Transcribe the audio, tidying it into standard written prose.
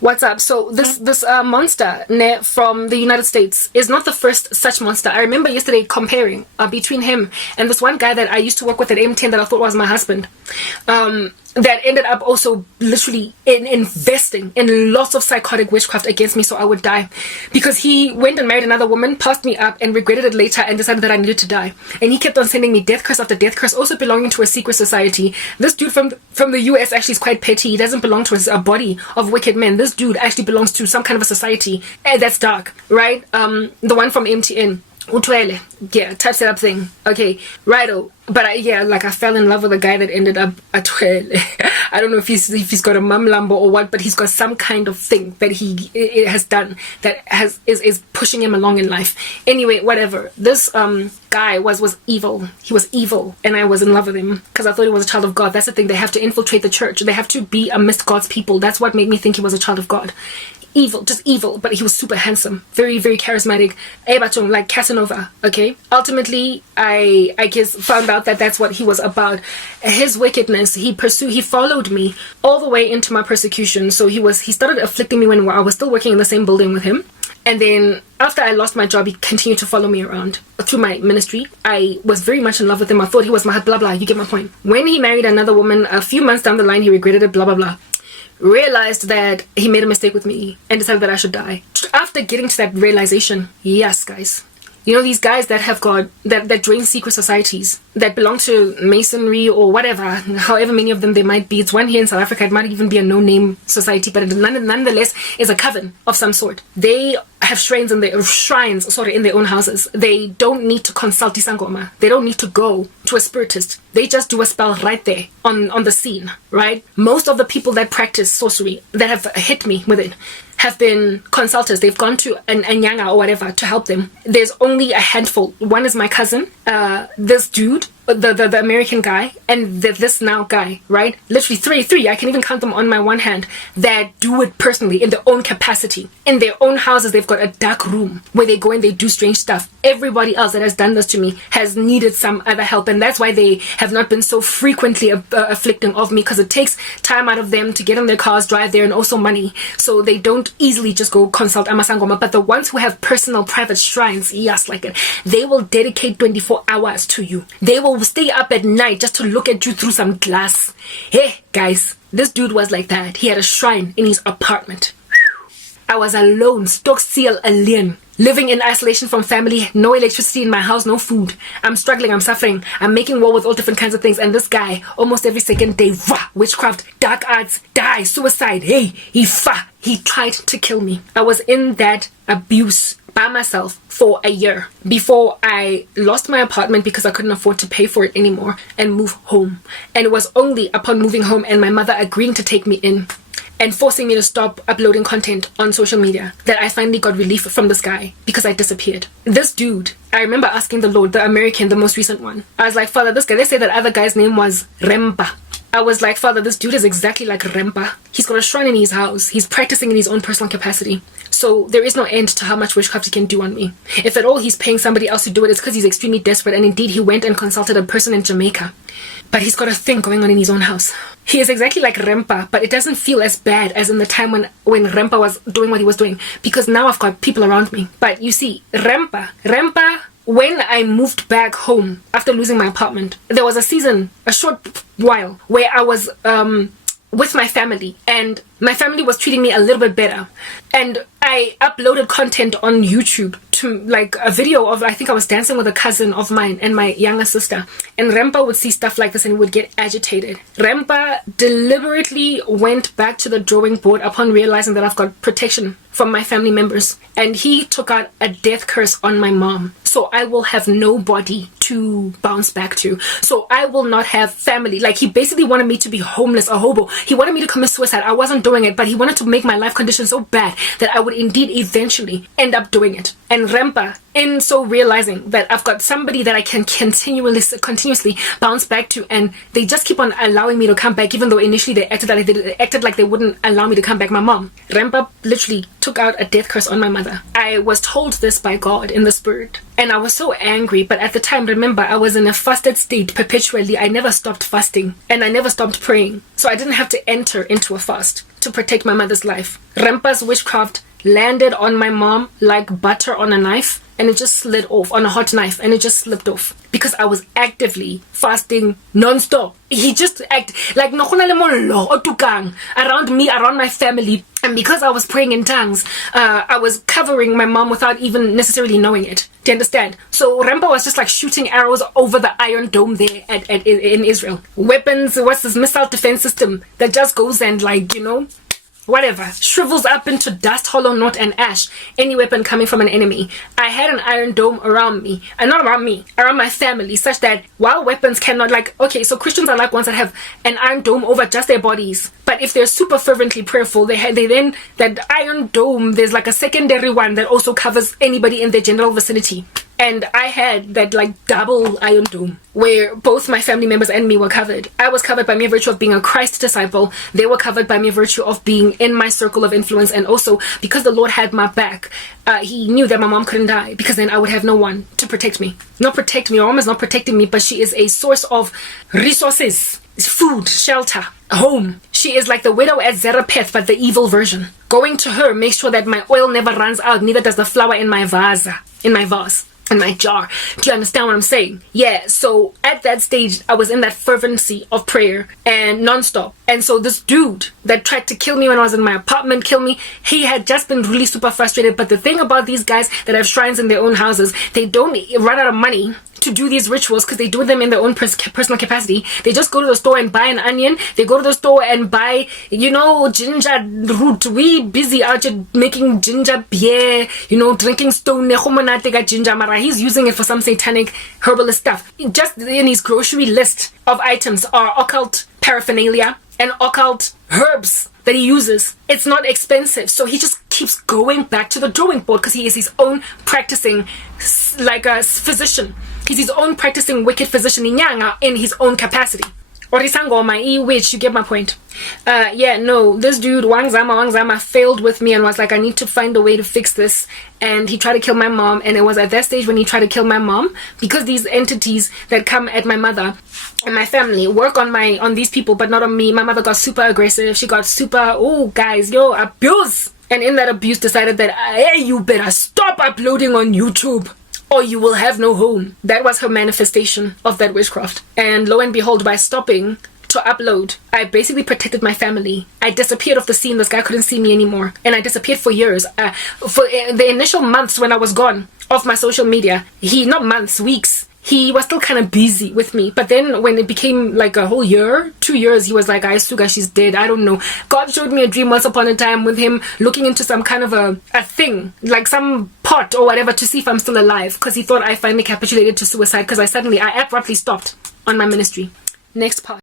What's up? So this monster from the United States is not the first such monster. I remember yesterday comparing between him and this one guy that I used to work with at M10 that I thought was my husband. That ended up also literally investing in lots of psychotic witchcraft against me so I would die, because he went and married another woman, passed me up, and regretted it later and decided that I needed to die. And he kept on sending me death curse after death curse, also belonging to a secret society. This dude from the US actually is quite petty. He doesn't belong to a body of wicked men. This dude actually belongs to some kind of a society that's dark, right? The one from MTN. Utwele. Yeah, type setup thing. Okay, righto. But I fell in love with a guy that ended up at Twele. I don't know if he's got a mum lumber or what, but he's got some kind of thing that he has done that is pushing him along in life. Anyway, whatever. This guy was evil. He was evil, and I was in love with him because I thought he was a child of God. That's the thing. They have to infiltrate the church. They have to be amidst God's people. That's what made me think he was a child of God. Evil, just evil, but he was super handsome, very, very charismatic, like Casanova. Okay, ultimately I guess found out that that's what he was about. His wickedness, he followed me all the way into my persecution. So he started afflicting me when I was still working in the same building with him. And then after I lost my job, he continued to follow me around through my ministry. I was very much in love with him. I thought he was my blah blah, you get my point. When he married another woman a few months down the line, he regretted it, blah blah blah. Realized that he made a mistake with me and decided that I should die. After getting to that realization, yes, guys, you know, these guys that have got that join secret societies that belong to masonry or whatever, however many of them there might be. It's one here in South Africa. It might even be a no-name society, but it nonetheless is a coven of some sort. They have shrines in their own houses. They don't need to consult Isangoma. They don't need to go to a spiritist. They just do a spell right there on the scene, right? Most of the people that practice sorcery that have hit me with it have been consultants. They've gone to an Anyanga or whatever to help them. There's only a handful. One is my cousin, this dude, the American guy, and this now guy, right? Literally three. I can even count them on my one hand that do it personally in their own capacity. In their own houses, they've got a dark room where they go and they do strange stuff. Everybody else that has done this to me has needed some other help, and that's why they have not been so frequently afflicting of me, because it takes time out of them to get in their cars, drive there, and also money. So they don't easily just go consult Amasangoma. But the ones who have personal private shrines, yes, like it, they will dedicate 24 hours to you. They will stay up at night just to look at you through some glass. Hey, guys, this dude was like that. He had a shrine in his apartment. I was alone, stock seal alien, living in isolation from family, no electricity in my house, no food. I'm struggling, I'm suffering, I'm making war with all different kinds of things. And this guy, almost every second day, witchcraft, dark arts, die, suicide, hey, he tried to kill me. I was in that abuse by myself for a year before I lost my apartment because I couldn't afford to pay for it anymore and move home. And it was only upon moving home and my mother agreeing to take me in and forcing me to stop uploading content on social media that I finally got relief from this guy, because I disappeared. This dude, I remember asking the Lord, the American, the most recent one. I was like, Father, this guy, they say that other guy's name was Rempa. I was like, Father, this dude is exactly like Rempa. He's got a shrine in his house. He's practicing in his own personal capacity. So there is no end to how much witchcraft he can do on me. If at all he's paying somebody else to do it, it's because he's extremely desperate. And indeed, he went and consulted a person in Jamaica. But he's got a thing going on in his own house. He is exactly like Rempa, but it doesn't feel as bad as in the time when Rempa was doing what he was doing. Because now I've got people around me. But you see, Rempa, when I moved back home after losing my apartment, there was a short while where I was with my family, and my family was treating me a little bit better. And I uploaded content on YouTube to like a video of, I think I was dancing with a cousin of mine and my younger sister. And Rempa would see stuff like this and would get agitated. Rempa deliberately went back to the drawing board upon realizing that I've got protection from my family members. And he took out a death curse on my mom. So I will have nobody to bounce back to. So I will not have family. Like, he basically wanted me to be homeless, a hobo. He wanted me to commit suicide. I wasn't doing it, but he wanted to make my life condition so bad that I would indeed eventually end up doing it. And Rempa in so realizing that I've got somebody that I can continuously bounce back to, and they just keep on allowing me to come back, even though initially they acted like they wouldn't allow me to come back. My mom, Rempa, literally took out a death curse on my mother. I was told this by God in the spirit, and I was so angry. But at the time, remember, I was in a fasted state perpetually. I never stopped fasting, and I never stopped praying, so I didn't have to enter into a fast to protect my mother's life. Rempa's witchcraft landed on my mom like butter on a knife, and it just slid off, on a hot knife, and it just slipped off because I was actively fasting non-stop. He just acted like around me, around my family, and because I was praying in tongues, I was covering my mom without even necessarily knowing it. Do you understand? So Rempa was just like shooting arrows over the Iron Dome there in Israel. Weapons, what's this missile defense system that just goes and, like, you know, whatever, shrivels up into dust, hollow knot, and ash any weapon coming from an enemy. I had an Iron Dome around me, and not around me, around my family, such that while weapons cannot, like, okay, so Christians are like ones that have an Iron Dome over just their bodies, but if they're super fervently prayerful, they then, that Iron Dome, there's like a secondary one that also covers anybody in their general vicinity. And I had that, like, double Iron Dome where both my family members and me were covered. I was covered by mere virtue of being a Christ disciple. They were covered by mere virtue of being in my circle of influence. And also because the Lord had my back, he knew that my mom couldn't die, because then I would have no one to protect me. Not protect me. My mom is not protecting me, but she is a source of resources, food, shelter, home. She is like the widow at Zarephath, but the evil version. Going to her makes sure that my oil never runs out, neither does the flour in my vase. In my jar. Do you understand what I'm saying? Yeah, so at that stage, I was in that fervency of prayer and non-stop. And so this dude that tried to kill me when I was in my apartment, he had just been really super frustrated. But the thing about these guys that have shrines in their own houses, they don't run out of money to do these rituals because they do them in their own personal capacity. They just go to the store and buy an onion. They go to the store and buy, you know, ginger root. We busy out here making ginger beer, you know, drinking stone ginger mara. He's using it for some satanic herbalist stuff. Just in his grocery list of items are occult paraphernalia and occult herbs that he uses. It's not expensive, so he just keeps going back to the drawing board because he is his own practicing, like, a physician. He's his own practicing wicked physician inyanga in his own capacity. Orisangoma, witch, you get my point. Yeah, no, this dude, Wangzama failed with me and was like, I need to find a way to fix this. And he tried to kill my mom, and it was at that stage when he tried to kill my mom, because these entities that come at my mother and my family work on these people, but not on me. My mother got super aggressive. She got super, oh guys, yo, abuse. And in that abuse decided that, hey, you better stop uploading on YouTube, or you will have no home. That was her manifestation of that witchcraft. And lo and behold, by stopping to upload, I basically protected my family. I disappeared off the scene. This guy couldn't see me anymore. And I disappeared for years. For the initial months when I was gone off my social media, not months, weeks, he was still kind of busy with me. But then when it became like a whole year, 2 years, he was like, I Suga, she's dead. I don't know. God showed me a dream once upon a time with him looking into some kind of a thing, like some pot or whatever, to see if I'm still alive, because he thought I finally capitulated to suicide, because I abruptly stopped on my ministry. Next part.